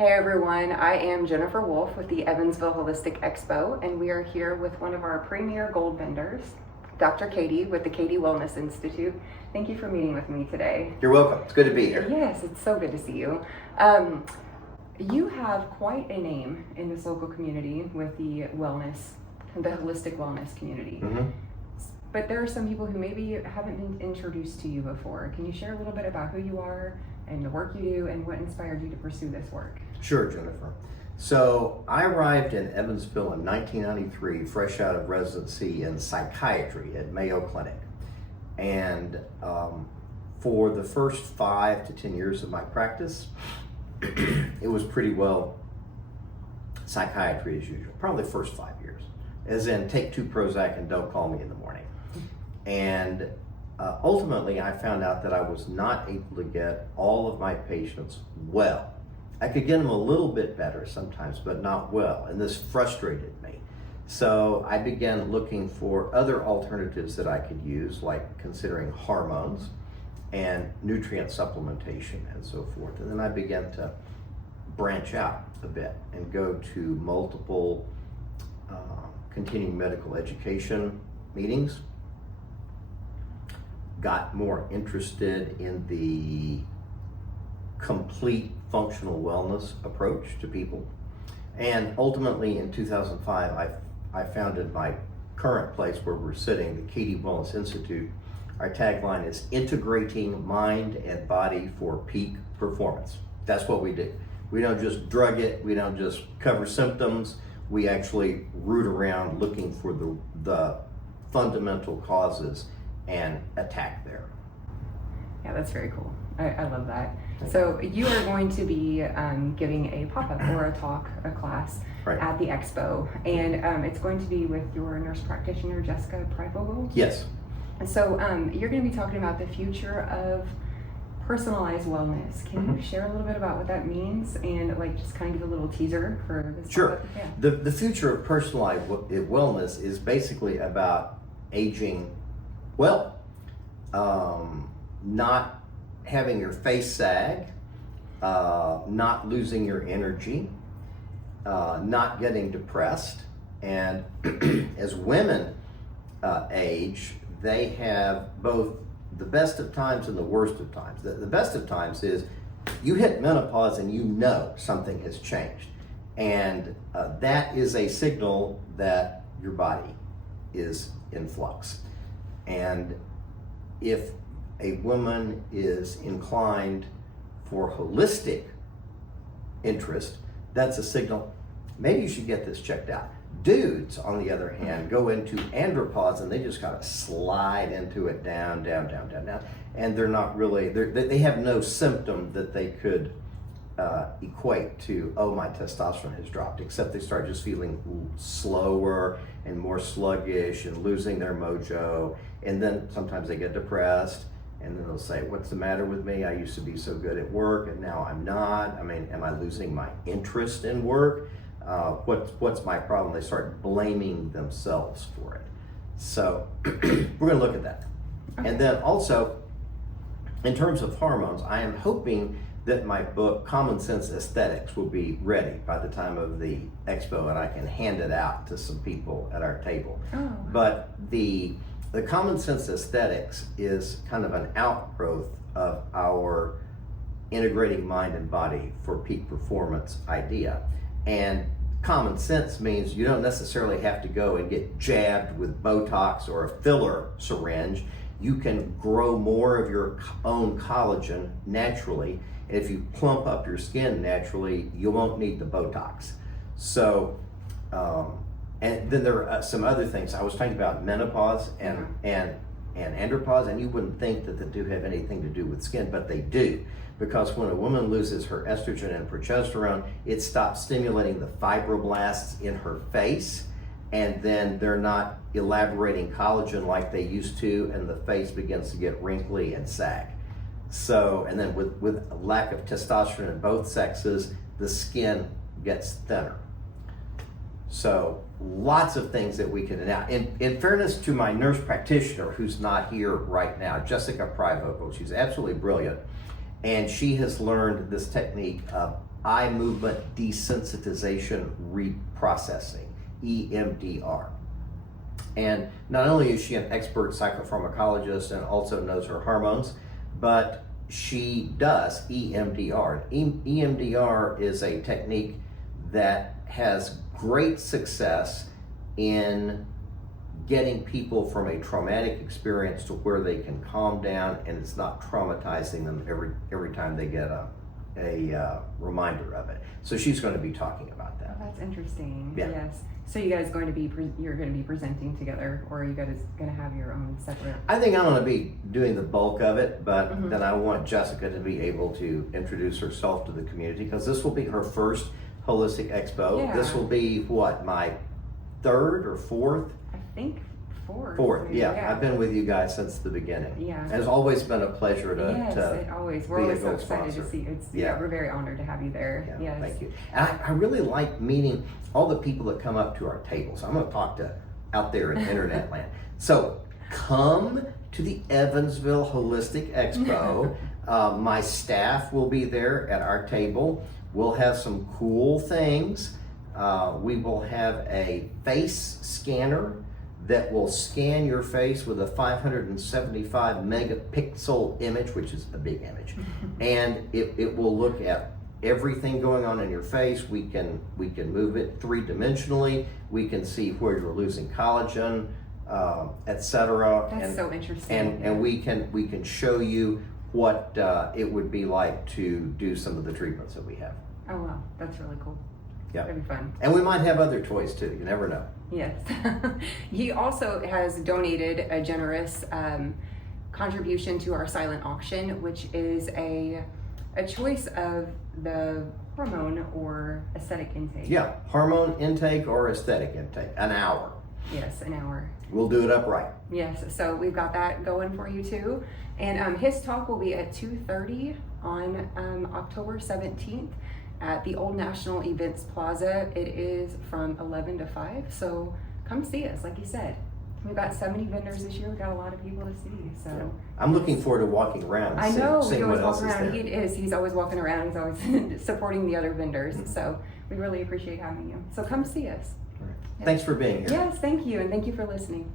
Hey everyone, I am Jennifer Wolf with the Evansville Holistic Expo, and we are here with one of our premier gold vendors, Dr. Cady with the Cady Wellness Institute. Thank you for meeting with me today. You're welcome. It's good to be here. Yes, it's so good to see you. You have quite a name in this local community with the holistic wellness community. Mm-hmm. But there are some people who maybe haven't been introduced to you before. Can you share a little bit about who you are and the work you do and what inspired you to pursue this work? Sure, Jennifer. So I arrived in Evansville in 1993, fresh out of residency in psychiatry at Mayo Clinic. And for the first 5 to 10 years of my practice, it was pretty well psychiatry as usual, probably the first 5 years. As in, take 2 Prozac and don't call me in the morning. And ultimately, I found out that I was not able to get all of my patients well. I could get them a little bit better sometimes, but not well, and this frustrated me. So I began looking for other alternatives that I could use, like considering hormones and nutrient supplementation and so forth. And then I began to branch out a bit and go to multiple continuing medical education meetings. Got more interested in the complete functional wellness approach to people. And ultimately in 2005, I founded my current place where we're sitting, the Cady Wellness Institute. Our tagline is integrating mind and body for peak performance. That's what we do. We don't just drug it, we don't just cover symptoms, we actually root around looking for the fundamental causes and attack there. Yeah, that's very cool. I love that. So you are going to be giving a pop-up or a talk, a class at the expo, and it's going to be with your nurse practitioner, Jessica Preivogel. Yes. So you're going to be talking about the future of personalized wellness. Can you share a little bit about what that means and like just kind of give a little teaser for this? Sure. Yeah. The future of personalized wellness is basically about aging well, not having your face sag, not losing your energy, not getting depressed. And as women age, they have both the best of times and the worst of times. The best of times is you hit menopause and you know something has changed. And that is a signal that your body is in flux. And if a woman is inclined for holistic interest, that's a signal, maybe you should get this checked out. Dudes, on the other hand, go into andropause and they just kind of slide into it down, and they're not really, they have no symptom that they could equate to, oh, my testosterone has dropped, except they start just feeling slower and more sluggish and losing their mojo. And then sometimes they get depressed and then they'll say, what's the matter with me? I used to be so good at work and now I'm not. I mean, am I losing my interest in work? What's my problem? They start blaming themselves for it. So we're gonna look at that. Okay. And then also, in terms of hormones, I am hoping that my book, Common Sense Aesthetics, will be ready by the time of the expo and I can hand it out to some people at our table. Oh. But the Common Sense Aesthetics is kind of an outgrowth of our integrating mind and body for peak performance idea. And common sense means you don't necessarily have to go and get jabbed with Botox or a filler syringe. You can grow more of your own collagen naturally. And if you plump up your skin naturally, you won't need the Botox. So, and then there are some other things. I was talking about menopause and andropause, and you wouldn't think that they do have anything to do with skin, but they do. Because when a woman loses her estrogen and progesterone, it stops stimulating the fibroblasts in her face, and then they're not elaborating collagen like they used to, and the face begins to get wrinkly and sag. So, and then with a lack of testosterone in both sexes, the skin gets thinner. So lots of things that we can, now in fairness to my nurse practitioner who's not here right now, Jessica Preivogel, she's absolutely brilliant. And she has learned this technique of eye movement desensitization reprocessing, EMDR. And not only is she an expert psychopharmacologist and also knows her hormones, but she does EMDR. EMDR is a technique that has great success in getting people from a traumatic experience to where they can calm down and it's not traumatizing them every time they get a reminder of it. So she's going to be talking about that. Oh, that's interesting. Yeah. Yes. So you guys you're going to be presenting together, or are you guys going to have your own separate? I think I'm going to be doing the bulk of it, but then I want Jessica to be able to introduce herself to the community because this will be her first Holistic Expo. Yeah. This will be what, my third or fourth? I think fourth. Fourth, yeah. I've been with you guys since the beginning. Yeah. It's always been a pleasure to. Yes, to we're always so gold excited sponsor. to see. Yeah. We're very honored to have you there. Yeah, Yes. thank you. And I really like meeting all the people that come up to our table. So I'm going to talk to out there in internet land. So come to the Evansville Holistic Expo. My staff will be there at our table. We'll have some cool things. We will have a face scanner that will scan your face with a 575 megapixel image, which is a big image. And it will look at everything going on in your face. We can move it three-dimensionally. We can see where you're losing collagen, etc. That's so interesting. And we can show you what it would be like to do some of the treatments that we have. Oh wow, that's really cool. Yeah. That'd be fun. And we might have other toys too. You never know. Yes. He also has donated a generous contribution to our silent auction, which is a choice of the hormone or aesthetic intake. Yeah, hormone intake or aesthetic intake, an hour. Yes, an hour. We'll do it upright. Yes, so we've got that going for you too. And his talk will be at 2:30 on October 17th at the Old National Events Plaza. It is from 11 to 5, so come see us, like you said. We've got 70 vendors this year. We've got a lot of people to see. So yeah. I'm looking forward to walking around and seeing what else is there. He's always walking around. He's always supporting the other vendors. So we really appreciate having you. So come see us. Right. Thanks for being here. Yes, thank you, and thank you for listening.